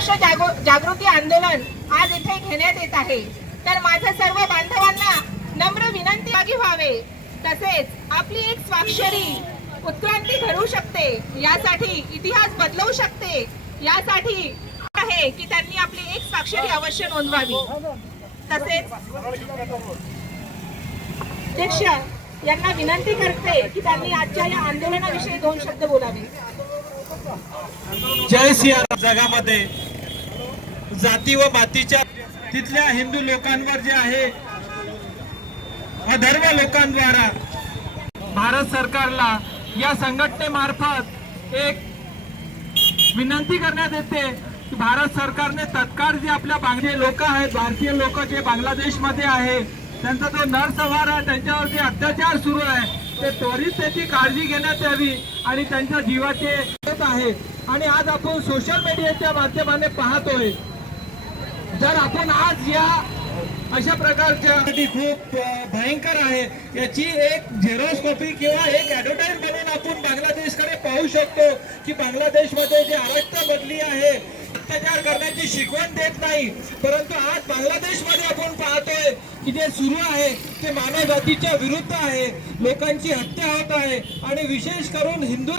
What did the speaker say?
महाराष्ट्र जागो- जागृती आंदोलन आज इथे घेण्यात येत आहे. तर माझ्या सर्व बांधवांना नम्र विनंती मागे व्हावे. तसेच आपली एक स्वाक्षरी उत्क्रांती घडवू शकते. यासाठी इतिहास बदलवू शकते. यासाठी आहे की त्यांनी आपली एक स्वाक्षरी अवश्य नोंदवावी. तसेच अध्यक्ष यांना विनंती करते की त्यांनी आजच्या या आंदोलनाविषयी दोन शब्द बोलावे. जय सिया जगामध्ये जाती व मातीच्या तिथल्या हिंदू लोकांवर जे आहे अधर्म लोकांद्वारा भारत सरकारला या संघटनेमार्फत एक विनंती करण्यात येते की भारत सरकारने तत्काळ जे आपल्या बांगले लोक आहेत भारतीय लोक जे बांगलादेशमध्ये आहे त्यांचा जो नरसंहार आहे त्यांच्यावर जे अत्याचार सुरू आहे ते त्वरित त्याची काळजी घेण्यात यावी आणि त्यांच्या जीवाचे होत आहे. आणि आज आपण सोशल मीडियाच्या माध्यमाने पाहतोय जर आपण आज या अशा प्रकारच्या खूप भयंकर आहे. याची एक झेरॉक्स कॉपी किंवा एक ऍडव्हर्टाईज बनवून आपण बांगलादेशकडे पाहू शकतो की बांगलादेशमध्ये जी आरक्षण बदली आहे अत्याचार करण्याची शिकवण देत नाही. परंतु आज बांगलादेशमध्ये आपण पाहतोय की जे सुरू आहे ते मानव जातीच्या विरुद्ध आहे. लोकांची हत्या होत आहे. आणि विशेष करून हिंदू